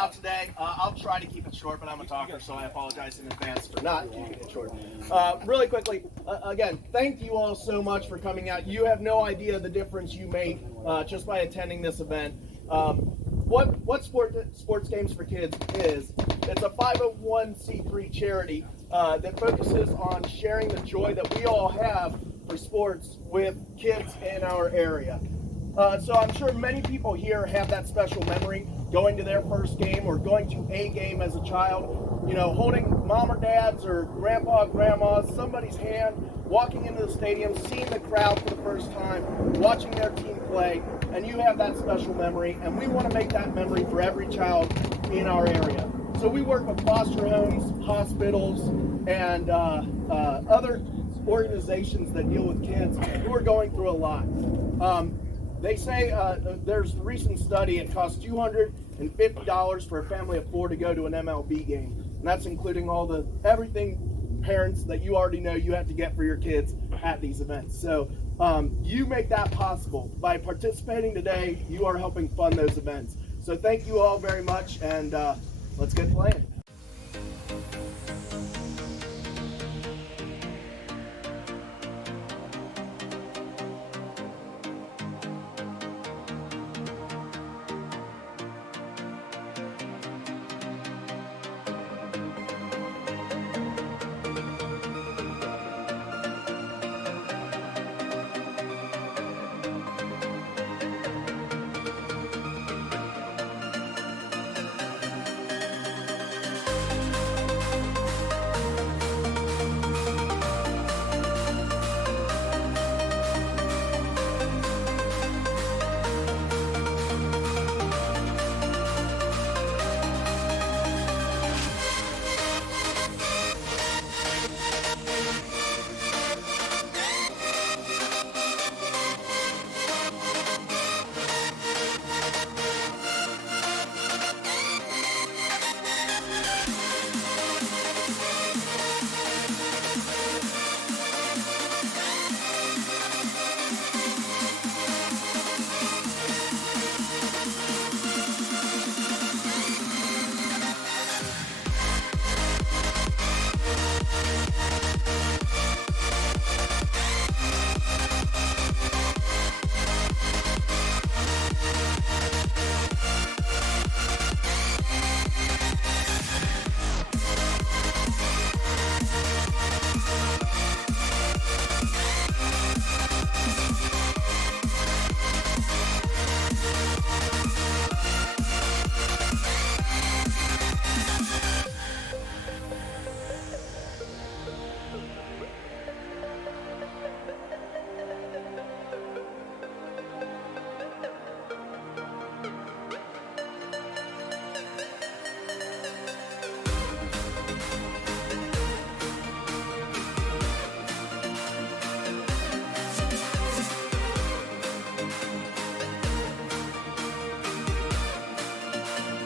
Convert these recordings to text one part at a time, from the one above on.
out today. I'll try to keep it short, but I'm a talker, so I apologize in advance for not keeping it short. Really quickly, again, thank you all so much for coming out. You have no idea the difference you make just by attending this event. What Sports Games for Kids is, it's a 501c3 charity that focuses on sharing the joy that we all have for sports with kids in our area. So I'm sure many people here have that special memory, going to their first game or going to a game as a child, you know, holding mom or dad's or grandpa, grandma's, somebody's hand, walking into the stadium, seeing the crowd for the first time, watching their team play, and you have that special memory, and we want to make that memory for every child in our area. So we work with foster homes, hospitals, and other organizations that deal with kids who are going through a lot. They say there's a recent study, it costs $250 for a family of 4 to go to an MLB game. And that's including everything parents that you already know you have to get for your kids at these events. So you make that possible. By participating today, you are helping fund those events. So thank you all very much, and let's get playing.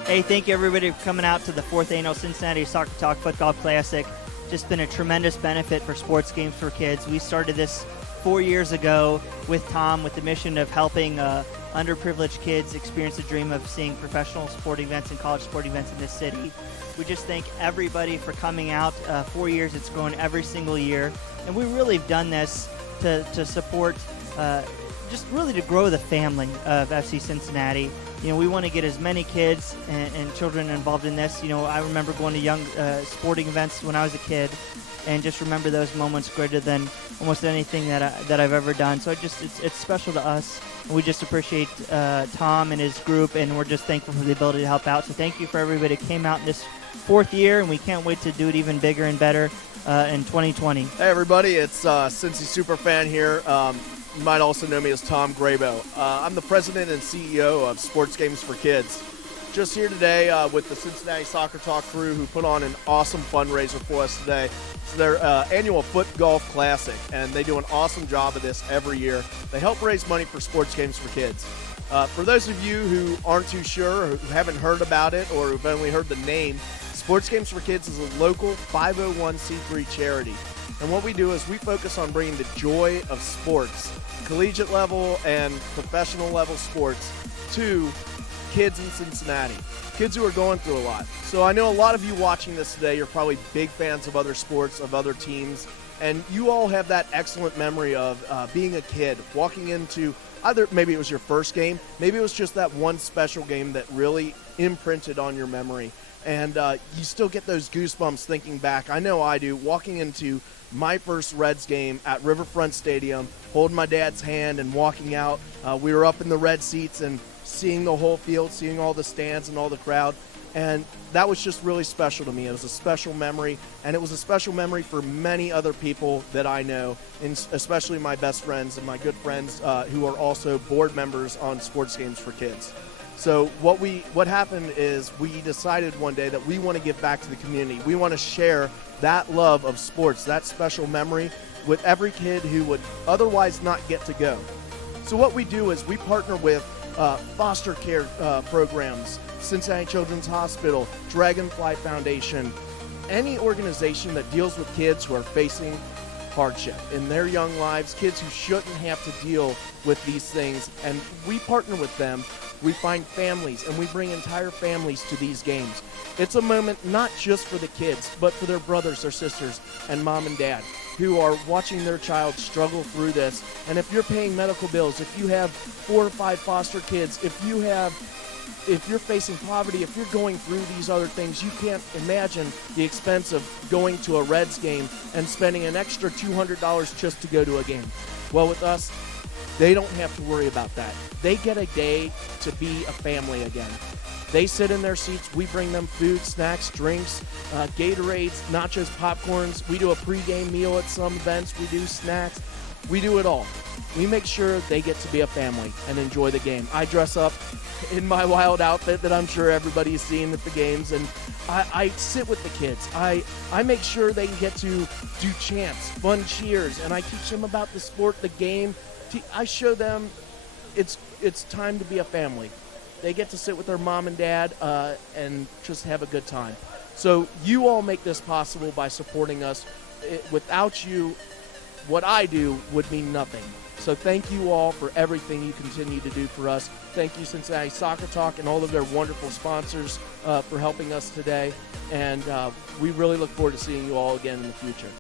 Hey, thank you everybody for coming out to the 4th Annual Cincinnati Soccer Talk Footgolf Classic. Just been a tremendous benefit for Sports Games for Kids. We started this 4 years ago with Tom with the mission of helping underprivileged kids experience the dream of seeing professional sporting events and college sporting events in this city. We just thank everybody for coming out. 4 years, it's grown every single year. And we really have done this to support, just really to grow the family of FC Cincinnati. You know, we want to get as many kids and children involved in this. You know, I remember going to young sporting events when I was a kid, and just remember those moments greater than almost anything that I've ever done. So it's special to us. And we just appreciate Tom and his group, and we're just thankful for the ability to help out. So thank you for everybody that came out in this 4th year, and we can't wait to do it even bigger and better in 2020. Hey everybody, it's Cincy Superfan here. You might also know me as Tom Graybo. I'm the president and CEO of Sports Games for Kids. Just here today with the Cincinnati Soccer Talk crew, who put on an awesome fundraiser for us today. It's their annual Footgolf Classic, and they do an awesome job of this every year. They help raise money for Sports Games for Kids. For those of you who aren't too sure, or who haven't heard about it, or who've only heard the name, Sports Games for Kids is a local 501c3 charity. And what we do is we focus on bringing the joy of sports, collegiate level and professional level sports, to kids in Cincinnati, kids who are going through a lot. So I know a lot of you watching this today, you're probably big fans of other sports, of other teams, and you all have that excellent memory of being a kid, walking into either maybe it was your first game, maybe it was just that one special game that really imprinted on your memory. And you still get those goosebumps thinking back. I know I do, walking into my first Reds game at Riverfront Stadium, holding my dad's hand and walking out. We were up in the red seats and seeing the whole field, seeing all the stands and all the crowd. And that was just really special to me. It was a special memory, and it was a special memory for many other people that I know, and especially my best friends and my good friends who are also board members on Sports Games for Kids. So what happened is we decided one day that we want to give back to the community. We want to share that love of sports, that special memory with every kid who would otherwise not get to go. So what we do is we partner with foster care programs, Cincinnati Children's Hospital, Dragonfly Foundation, any organization that deals with kids who are facing hardship in their young lives, kids who shouldn't have to deal with these things, and we partner with them. We find families, and we bring entire families to these games. It's a moment not just for the kids, but for their brothers or sisters and mom and dad who are watching their child struggle through this. And if you're paying medical bills, if you have 4 or 5 foster kids, if you're facing poverty, if you're going through these other things, you can't imagine the expense of going to a Reds game and spending an extra $200 just to go to a game. Well, with us, they don't have to worry about that. They get a day to be a family again. They sit in their seats. We bring them food, snacks, drinks, Gatorades, nachos, popcorns. We do a pregame meal at some events. We do snacks. We do it all. We make sure they get to be a family and enjoy the game. I dress up in my wild outfit that I'm sure everybody's seen at the games, and I sit with the kids. I make sure they get to do chants, fun cheers, and I teach them about the sport, the game. I show them it's time to be a family. They get to sit with their mom and dad and just have a good time. So you all make this possible by supporting us. Without you, what I do would mean nothing. So thank you all for everything you continue to do for us. Thank you, Cincinnati Soccer Talk, and all of their wonderful sponsors for helping us today. And we really look forward to seeing you all again in the future.